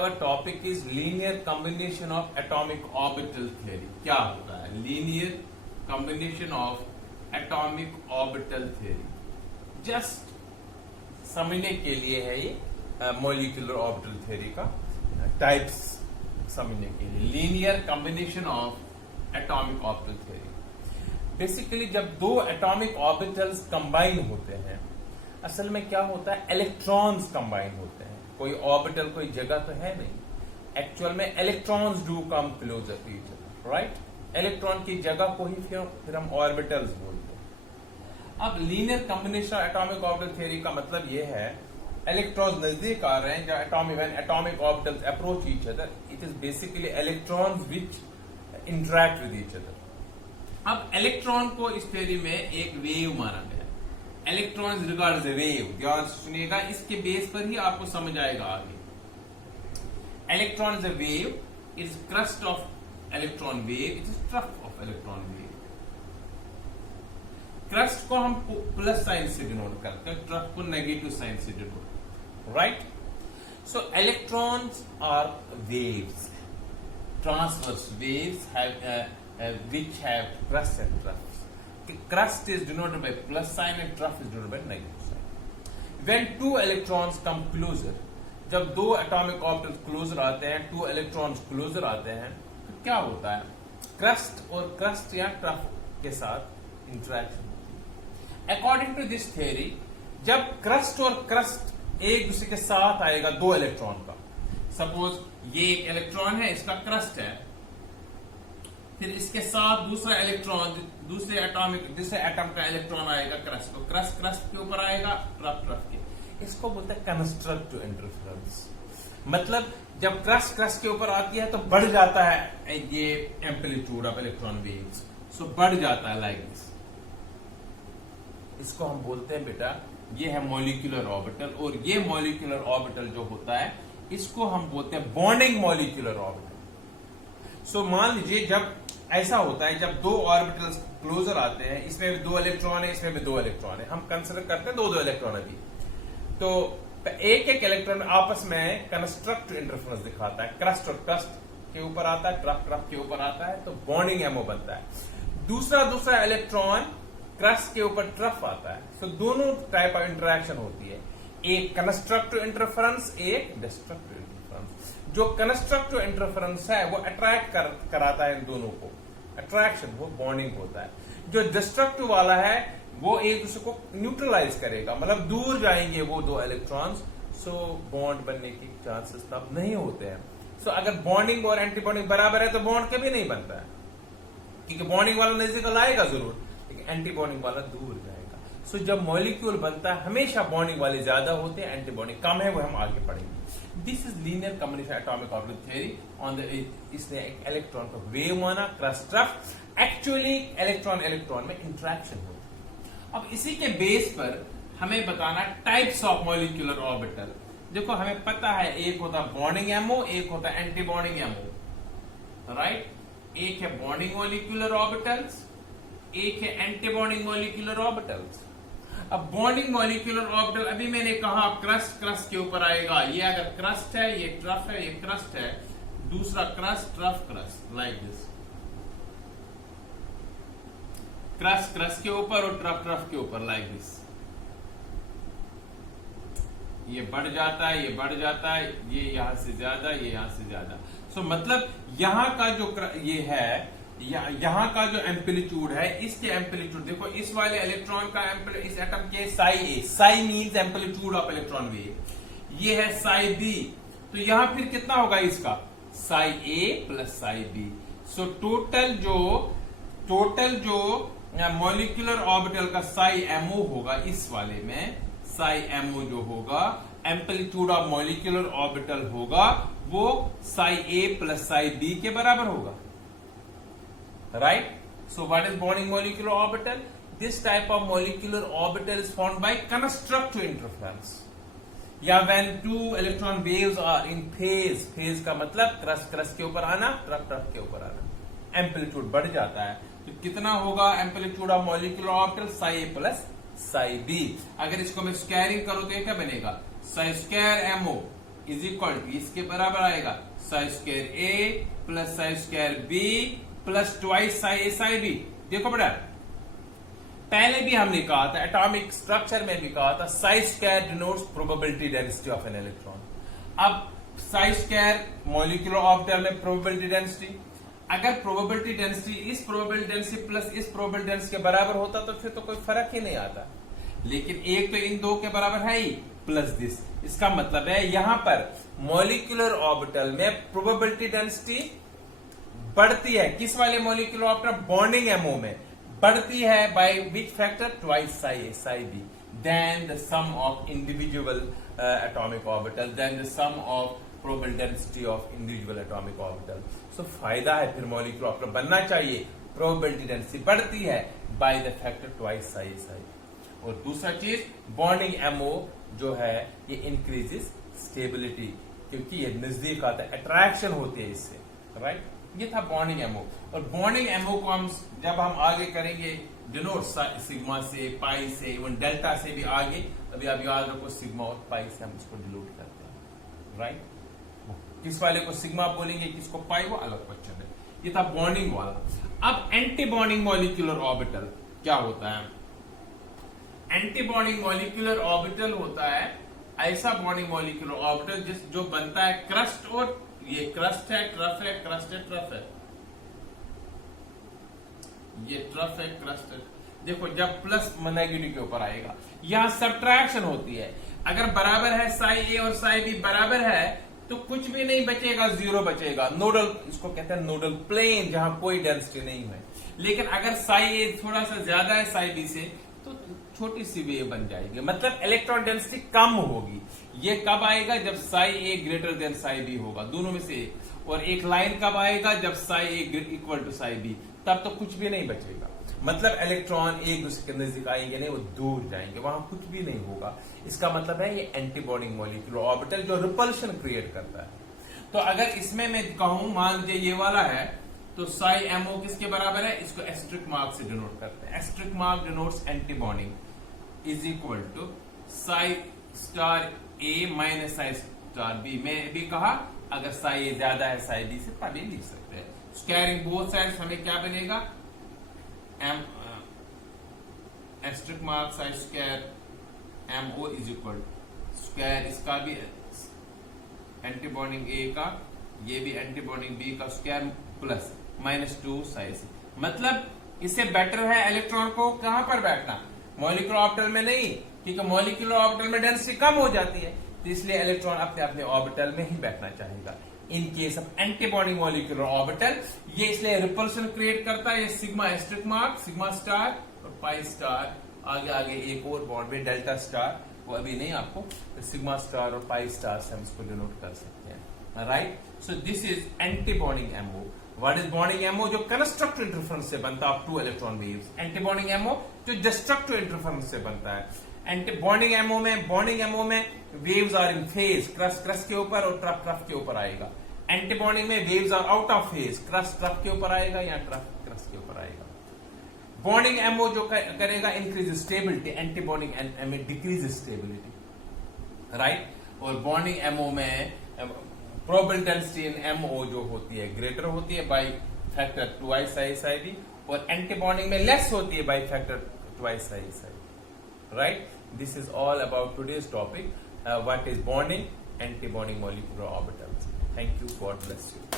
our topic is linear combination of atomic orbital theory. क्या होता है linear combination of atomic orbital theory? Just समझने के लिए है ये molecular orbital theory का types समझने के लिए. Linear combination of atomic orbital theory. Basically जब दो atomic orbitals combine होते हैं, असल में क्या होता है, इलेक्ट्रॉन्स कंबाइन होते हैं. कोई ऑर्बिटल कोई जगह तो है नहीं, एक्चुअल में electrons do come closer to each other, right. Electron की जगह को ही फिर हम ऑर्बिटल्स बोलते हैं. अब linear combination atomic orbital theory का मतलब यह है, इलेक्ट्रॉन्स नजदीक आ रहे हैं, जब atomic orbitals approach each other, it is basically electrons which interact with each other. अब इलेक्ट्रॉन को इस थ्योरी में एक वेव माना गया. इलेक्ट्रॉन रिगार्ड्स ए वेव. ध्यान से सुनिएगा, इसके बेस पर ही आपको समझ आएगा आगे. Electron is a wave, it is crust of electron wave, it is trough of electron wave. Crust को हम प्लस साइन से डिनोट करते हैं, ट्रफ को नेगेटिव साइन से denote, right. So electrons are waves, transverse waves which have crust and troughs. Crust is denoted by plus sign and trough is denoted by negative sign. When two electrons come closer, जब दो atomic orbitals closer आते हैं, two electrons closer आते हैं, तो क्या होता है, crust और crust या trough के साथ interaction होती है. According to this theory, जब crust और crust एक दूसरे के साथ आएगा दो इलेक्ट्रॉन का, सपोज ये एक इलेक्ट्रॉन है, इसका crust है, फिर इसके साथ दूसरा इलेक्ट्रॉन, दूसरे एटम का इलेक्ट्रॉन आएगा क्रस्ट, तो क्रस्ट के ऊपर आएगा, ट्रफ के. इसको बोलते हैं कंस्ट्रक्टिव इंटरफेरेंस. मतलब जब क्रस्ट के ऊपर आती है तो बढ़ जाता है ये एम्पलीट्यूड ऑफ इलेक्ट्रॉन वेव्स, सो बढ़ जाता है लाइक दिस. इसको हम बोलते हैं बेटा, ये है मॉलिक्यूलर ऑर्बिटल, और ये मॉलिक्यूलर ऑर्बिटल जो होता है इसको हम बोलते हैं बॉन्डिंग मॉलिक्यूलर ऑर्बिटल. सो मान लीजिए जब ऐसा होता है, जब दो ऑर्बिटल्स क्लोजर आते हैं, इसमें भी दो इलेक्ट्रॉन है, इसमें भी दो इलेक्ट्रॉन है, हम कंसिडर करते हैं दो इलेक्ट्रॉन अभी, तो एक इलेक्ट्रॉन आपस में कंस्ट्रक्टिव इंटरफेरेंस दिखाता है. क्रस्ट और क्रस्ट के ऊपर आता है, ट्रफ के ऊपर आता है, तो बॉन्डिंग एमओ बनता है. दूसरा इलेक्ट्रॉन क्रस्ट के ऊपर ट्रफ आता है, तो दोनों टाइप ऑफ इंटरेक्शन होती है, एक कंस्ट्रक्टिव इंटरफेरेंस, एक डिस्ट्रक्टिव इंटरफेरेंस. जो कंस्ट्रक्टिव इंटरफेरेंस है वो अट्रैक्ट कराता है इन दोनों को, अट्रैक्शन, वो बॉन्डिंग होता है. जो डिस्ट्रक्टिव वाला है वो एक दूसरे को न्यूट्रलाइज करेगा, मतलब दूर जाएंगे वो दो इलेक्ट्रॉन्स, सो बॉन्ड बनने के चांसेस तब नहीं होते हैं. सो अगर बॉन्डिंग और एंटी बॉन्डिंग बराबर है तो बॉन्ड कभी नहीं बनता है, क्योंकि बॉन्डिंग वाला नजदीक लाएगा जरूर, लेकिन एंटी बॉन्डिंग वाला दूर जाएगा. सो जब मॉलिक्यूल बनता है हमेशा बॉन्डिंग वाले ज्यादा होते हैं, एंटी बॉन्डिंग कम है, वो हम आगे पढ़ेंगे. This is linear combination atomic orbital theory on the. इसने एक इलेक्ट्रॉन को वेव माना, क्रस्ट ट्रफ. एक्चुअली इलेक्ट्रॉन में इंटरेक्शन होती है. अब इसी के बेस पर हमें बताना टाइप्स ऑफ मॉलिक्यूलर ऑर्बिटल. देखो हमें पता है, एक होता बॉन्डिंग एमओ, एक होता एंटी बॉन्डिंग एमओ, राइट. एक है बॉन्डिंग मॉलिक्यूलर ऑर्बिटल्स, एक है एंटी बॉन्डिंग मॉलिक्यूलर ऑर्बिटल्स. अब बॉन्डिंग मॉलिक्यूलर ऑर्बिटल, अभी मैंने कहा क्रस्ट के ऊपर आएगा. ये अगर क्रस्ट है, ये ट्रफ है, ये क्रस्ट है, दूसरा crust, trough, crust, like this. Crust के ऊपर और ट्रफ के ऊपर, लाइक दिस. ये बढ़ जाता है, ये बढ़ जाता है, ये यहां से ज्यादा, ये यहां से ज्यादा. सो मतलब यहां का जो ये है, यहां का जो एम्पलीट्यूड है, इसके एम्पलीट्यूड देखो, इस वाले इलेक्ट्रॉन का इस एटम के psi A, psi means amplitude of electron wave, ये है साई बी, तो यहां फिर कितना होगा इसका, psi A plus psi B. So total जो मॉलिक्यूलर ऑर्बिटल का साई एमओ होगा, इस वाले में साई एमओ जो होगा, एम्पलीट्यूड ऑफ मॉलिक्यूलर ऑर्बिटल होगा, वो Sai A plus psi B के बराबर होगा, right. So what is bonding molecular orbital? This type of molecular orbital is formed by constructive interference. या when two electron waves are in phase, phase का मतलब crust के ऊपर आना, ट्रफ के ऊपर आना, एम्पलीट्यूड बढ़ जाता है. तो कितना होगा amplitude of molecular orbital, psi A plus psi B. अगर इसको मैं स्क्वायरिंग करूं तो क्या बनेगा, psi square MO is equal to इसके बराबर आएगा psi square A plus psi square B plus twice psi A psi B. देखो बेटा, पहले भी हमने कहा था, एटॉमिक स्ट्रक्चर में भी कहा था, Sai square denotes probability density of an electron. अब साई स्क्वायर मॉलिक्यूलर ऑर्बिटल में प्रोबेबिलिटी डेंसिटी, अगर प्रोबेबिलिटी डेंसिटी इस प्रोबेबिलिटी डेंसिटी प्लस इस प्रोबेबिलिटी डेंसिटी के बराबर होता तो फिर तो कोई फर्क ही नहीं आता, लेकिन एक तो इन दो के बराबर है ही प्लस दिस। इसका मतलब है यहां पर मॉलिक्यूलर ऑर्बिटल में प्रोबेबिलिटी डेंसिटी बढ़ती है। किस वाले मॉलिक्यूलर ऑर्बिटल? बॉन्डिंग एमओ में बढ़ती है by which factor? Twice psi A psi B than the sum of individual atomic orbital than the sum of probability density of individual atomic orbital. So फायदा है फिर मॉलिक्यूलर ऑर्बिटल बनना चाहिए, probability density बढ़ती है by the factor twice psi A psi B. और दूसरा चीज बॉन्डिंग एमओ जो है ये इंक्रीजेस स्टेबिलिटी, क्योंकि ये नजदीक आता है, अट्रैक्शन होती है इससे, राइट। ये था बॉन्डिंग एमओ। और बॉन्डिंग एमओ को हम जब हम आगे करेंगे डिनोट सिग्मा से, पाई से, इवन डेल्टा से भी आगे, अभी आप याद रखो सिग्मा और पाई से हम इसको डिनोट करते हैं, राइट। किस वाले को सिग्मा बोलेंगे, किसको पाई, वो अलग क्वेश्चन है। ये था बॉन्डिंग वाला। अब एंटी बॉन्डिंग मॉलिक्यूलर ऑर्बिटल क्या होता है? एंटी बॉन्डिंग मॉलिक्यूलर ऑर्बिटल होता है ऐसा बॉन्डिंग मॉलिक्यूलर ऑर्बिटल जो बनता है क्रस्ट, और ये क्रस्ट है, ट्रफ है, क्रस्ट है, ट्रफ है, ये ट्रफ है, क्रस्ट है। देखो जब प्लस नेगेटिव के ऊपर आएगा, यहां सब्ट्रैक्शन होती है। अगर बराबर है साई ए और साई बी बराबर है तो कुछ भी नहीं बचेगा, जीरो बचेगा। नोडल, इसको कहते हैं नोडल प्लेन, जहां कोई डेंसिटी नहीं है। लेकिन अगर साई ए थोड़ा सा ज्यादा है साई बी से तो छोटी सी वेव बन जाएगी, मतलब इलेक्ट्रॉन डेंसिटी कम होगी। ये कब आएगा? जब साई ए ग्रेटर देन साई बी होगा, दोनों में से एक। और एक लाइन कब आएगा? जब साई ए इक्वल टू साई बी, तब तो कुछ भी नहीं बचेगा। मतलब इलेक्ट्रॉन एक दूसरे के नजदीक आएंगे नहीं, वो दूर जाएंगे, वहां कुछ भी नहीं होगा। इसका मतलब है ये एंटी बॉन्डिंग मॉलिक्यूलर ऑर्बिटल जो रिपल्शन क्रिएट करता है। तो अगर इसमें मैं कहूं, मान लीजिए ये वाला है, तो साई एमओ किसके बराबर है? इसको एस्ट्रिक मार्क से डिनोट करते हैं। Asterisk mark denotes anti bonding is equal to psi star A minus psi star B. में भी कहा अगर साई ए ज्यादा है साई बी से तभी लिख सकते हैं। स्क्वायरिंग बोथ साइड्स हमें क्या बनेगा? M asterisk mark psi square MO is equal square इसका भी एंटी बॉन्डिंग ए का, ये भी एंटी बॉन्डिंग बी का स्क्वायर प्लस -2 साई से। मतलब इससे बेटर है इलेक्ट्रॉन को कहां पर बैठना? मॉलिक्यूलर ऑर्बिटल में नहीं, क्योंकि मॉलिक्यूलर ऑर्बिटल में डेंसिटी कम हो जाती है, तो इसलिए इलेक्ट्रॉन अपने अपने ऑर्बिटल में ही बैठना चाहेगा। In case of anti bonding molecular orbital, ये इसलिए रिपल्शन क्रिएट करता है। ये sigma asterisk mark, sigma star और पाई स्टार, आगे आगे एक और बॉन्ड में डेल्टा स्टार, वो अभी नहीं आपको, तो सिग्मा स्टार और पाई स्टार से हम इसको डिनोट कर सकते हैं, right. So this is anti bonding MO. What is bonding MO? जो कंस्ट्रक्टिव इंटरफेरेंस से बनता है two electron waves. Anti bonding MO जो डिस्ट्रक्टिव इंटरफेरेंस से बनता है। एंटी बॉन्डिंग एमओ में waves are in phase, crest के ऊपर और ट्रफ के ऊपर आएगा। एंटी बॉन्डिंग में waves are out of phase, crest trough के ऊपर आएगा या ट्रफ क्रस्ट के ऊपर आएगा। बॉन्डिंग एमओ जो करेगा increase stability, anti bonding MO decrease stability, right. और बॉन्डिंग एमओ में प्रोबेबिलिटी डेंसिटी इन एमओ जो होती है ग्रेटर होती है by factor twice psi psi B, और एंटी बॉन्डिंग में लेस होती है by factor twice psi psi, right. This is all about today's topic, what is bonding, anti bonding molecular orbitals. Thank you. God bless you.